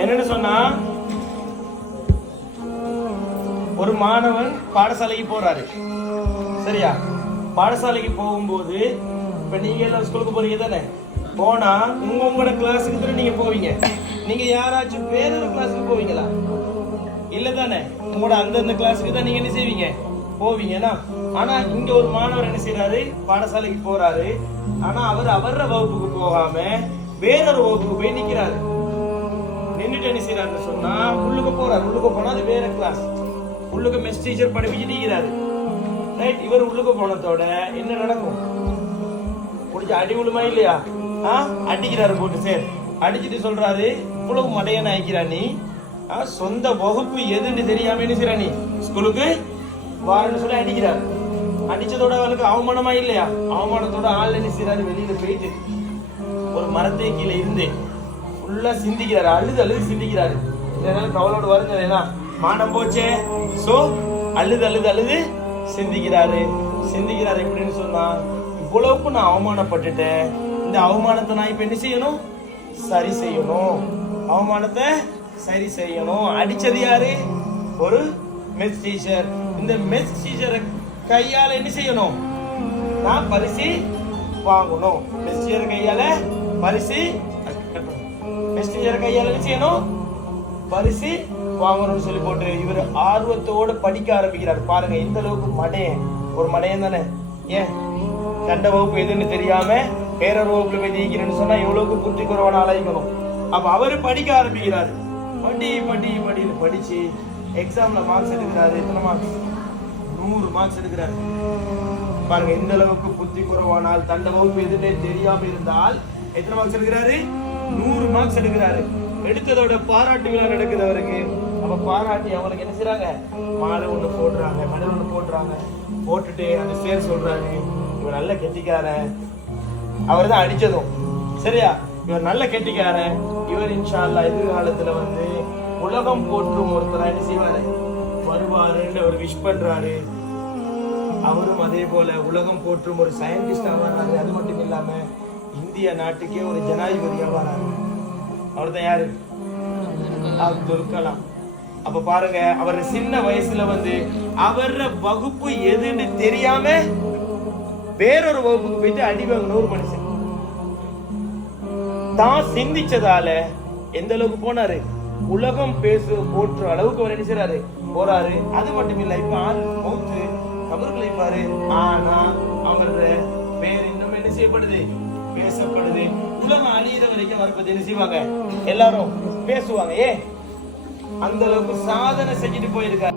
என்னன்னு சொன்னா, ஒரு மாணவன் பாடசாலைக்கு போறாரு. சரியா? பாடசாலைக்கு போகும்போது இப்ப நீங்க எல்லாம் ஸ்கூலுக்கு போறீங்க தானே? போனா உங்களோட கிளாஸுக்கு தானே நீங்க போவீங்க. நீங்க யாராச்சும் வேறொரு கிளாஸுக்கு போவீங்களா? இல்ல தானே? உங்களோட அந்தந்த கிளாஸுக்கு தான் நீங்க என்ன செய்வீங்க, போவீங்கன்னா. ஆனா இங்க ஒரு மாணவர் என்ன செய்யறாரு, பாடசாலைக்கு போறாரு. ஆனா அவர் அவர வகுப்புக்கு போகாம வேறொரு வகுப்புக்கு போய் நிக்கிறாரு. நின்றுட்டு என்ன செய்யறாருன்னு சொன்னா, உள்ளுக்கு போறாரு. உள்ளுக்கு போனா அது வேற கிளாஸ். உள்ளுக்கு மெஸ் டீச்சர் படிப்பிச்சு நிக்கிறாரு. ரைட்? இவர் உள்ளுக்கு போனதோட என்ன நடக்கும்? பிடிச்ச அடி விழுமா இல்லையா? அடிக்கிறாரு போட்டு. சரி, அடிச்சுட்டு சொல்றாரு, இவ்வளவு மடையன் ஆயிக்கிறா நீ, சொந்த வகுப்பு எதுன்னு தெரியாம என்ன செய்யற நீ ஸ்கூலுக்கு வாரன்னு சொல்லி அடிக்கிறாரு. அடிச்சதோட அவளுக்கு அவமானமா இல்லையா? அவமானத்தோட ஆள் என்ன செய்யறாரு, வெளியில போயிட்டு ஒரு மரத்தை கீழே இருந்து ஃபுல்லா சிந்திக்கிறாரு. அழுது அழுது சிந்திக்கிறாரு. இதனால கவலோடு வருங்க, மானம் போச்சே. சோ அழுது அழுது அழுது சிந்திக்கிறாரு. சிந்திக்கிறாரு எப்படின்னு சொன்னா, இவ்வளவுக்கு நான் அவமானப்பட்டுட்டேன். இந்த அவமானத்தை நான் இப்ப என்ன செய்யணும், சரி செய்யணும். அவமானத்தை சரி செய்யணும். அடிச்சது யாரு? ஒரு மெஸ் டீச்சர். இந்த மெஸ் டீச்சரை கையால என்ன செய்யணும், நான் பரிசு வாங்கணும். மெஸ் டீச்சர் கையால பரிசு, மெஸ் டீச்சர் கையால என்ன செய்யணும், பரிசு வாங்கணும்னு சொல்லி போட்டு இவர் ஆர்வத்தோடு படிக்க ஆரம்பிக்கிறார். பாருங்க இந்த அளவுக்கு மடையன். ஒரு மடையன் தானே. ஏன் கண்ட வகுப்பு எதுன்னு தெரியாம வேறொரு வகுப்புல போய் நீக்கிறேன்னு சொன்னா எவ்வளவுக்கு புத்தி குறைவான ஆளாய்க்கணும். அப்ப அவரு படிக்க ஆரம்பிக்கிறாரு. படி படி படின்னு படிச்சு எக்ஸாம்ல மார்க்ஸ் எடுக்கிறாரு. எத்தனை மார்க்ஸ்? 100 மார்க்ஸ் எடுக்கிறாரு. பாருங்க இந்த அளவுக்கு புத்தி குறைவானால், தண்ட வகுப்பு எதுன்னே தெரியாம இருந்தால் எத்தனை மார்க்ஸ் எடுக்கிறாரு? 100 மார்க்ஸ் எடுக்கிறாரு. எடுத்ததோட பாராட்டு விழா நடக்குது அவருக்கு. அப்ப பாராட்டி அவங்களுக்கு என்ன செய்யறாங்க, மாலை ஒண்ணு போடுறாங்க, மெடல் ஒண்ணு போடுறாங்க. போட்டுட்டு அந்த சேர் சொல்றாரு, இவர் நல்ல கெட்டிக்காரன். அவர் தான் அடிச்சதும். சரியா? இவர் நல்ல கெட்டிக்காரன். இவர் இன்ஷா அல்லாஹ் எதிர்காலத்துல உலகம் போற்றும் ஒருத்தரா என்ன செய்வாரு, வருவாருன்னு அவர் விஷ் பண்றாரு. அவரும் அதே போல உலகம் போற்றும் ஒரு சயின்டிஸ்ட் ஆவாராரு. அது மட்டும் இல்லாம இந்திய நாட்டுக்கே ஒரு ஜனாதிபதியா வராரு. அவர் தான் யாரு? அப்துல் கலாம். அப்ப பாருங்க, அவர் சின்ன வயசுல அவர வகுப்பு எதுன்னு தெரியாம வேறொரு வகுப்புக்கு போயிட்டு அடிவாங்க. ஒரு மனுஷன் தான் சிந்திச்சதால எந்த அளவுக்கு போனாரு, உலகம் போற்ற அளவுக்கு அவர் என்ன செய்யறாரு, போறாரு. அது மட்டும் இல்ல, இப்ப ஆள் மௌத்து கபருக்குள்ள இருப்பாரு. ஆனா அவர் பேர் இன்னும் என்ன செய்யப்படுது, பேசப்படுது. உலகம் அழியிற வரைக்கும் வரப்பது என்ன செய்வாங்க, எல்லாரும் பேசுவாங்க. ஏன் அந்த அளவுக்கு சாதனை செஞ்சுட்டு போயிருக்காரு.